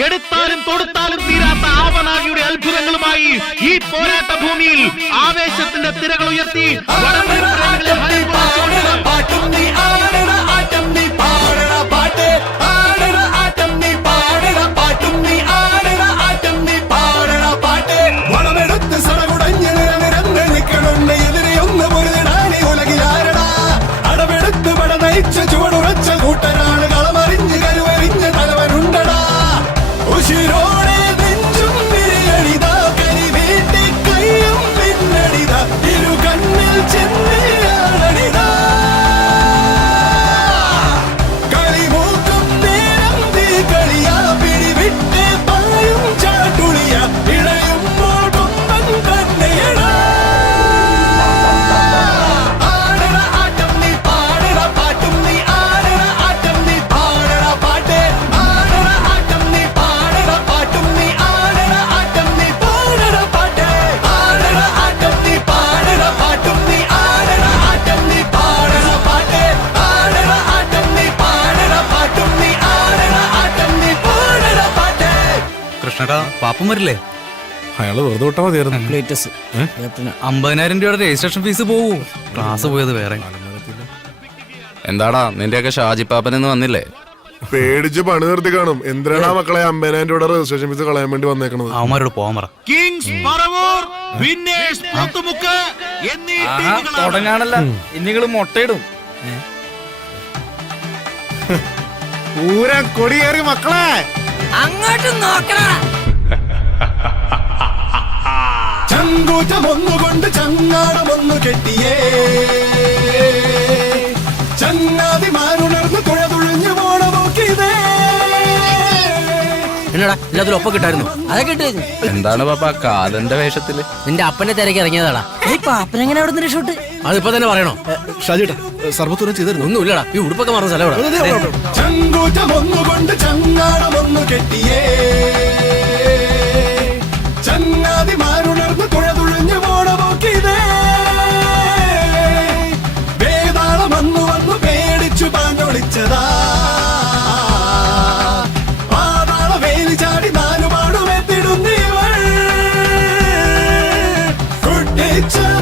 എടുത്താലും തൊടുത്താലും തീരാത്ത ആവനാഴിയുടെ അത്ഭുതങ്ങളുമായി ഈ പോരാട്ട ഭൂമിയിൽ ആവേശത്തിന്റെ തിരകൾ ഉയർത്തി പാട്ടും കൃഷ്ണടാ പാപ്പം വരില്ലേ? അയാൾ വെറുതെ വിട്ടാ മതിയായിരുന്നു. ലേറ്റസ് ക്യാപ്റ്റന് അമ്പതിനായിരം രൂപയുടെ രജിസ്ട്രേഷൻ ഫീസ് പോവും. ക്ലാസ് പോയത് വേറെ. എന്താടാ നിന്റെയൊക്കെ ഷാജിപ്പാപ്പനൊന്നും വന്നില്ലേ? പേടിച്ച് പണി നിർത്തി കാണും. എന്തിനാണ് ആ മക്കളെ അമ്പതിനായിരം രൂപയുടെ രജിസ്ട്രേഷൻ ഫീസ് കളയാൻ വേണ്ടി വന്നേക്കണത്? അവന്മാരോട് പോകാൻ പറ. കിങ്സ് പറവൂർ വിന്നേഴ്സ് പോത്തുമുക്ക് എന്നീ ടീമുകളാണ്. തുടങ്ങാണല്ല ഇനിങ്ങൾ മുട്ടയിടും. പൂരം കൊടിയേറി മക്കളെ. അങ്ങോട്ട് നോക്കണ ചങ്കൂറ്റം ചങ്ങാടമൊന്നു കെട്ടിയേ. ചങ്ങാതിമാരുണർന്ന് തുഴ തുഴഞ്ഞു പോണ നോക്കിയതേ എന്നടാ എല്ലാത്തിലും ഒപ്പം കിട്ടായിരുന്നു. അതൊക്കെ ഇട്ട് എന്താണ് പാപ്പ കാലന്റെ വേഷത്തിൽ? നിന്റെ അപ്പനെ തിരക്കി ഇറങ്ങിയതാടാ. പാപ്പനെങ്ങനെ അവിടെ നിന്ന് ഷൂട്ട്? അതിപ്പോ തന്നെ പറയണോ? ഷാജിട്ടാ സർവത്തൂരം ചെയ്തിരുന്നു? ഒന്നുമില്ലടാ ഈ ഉടുപ്പൊക്കെ മാറുന്ന സ്ഥലം nature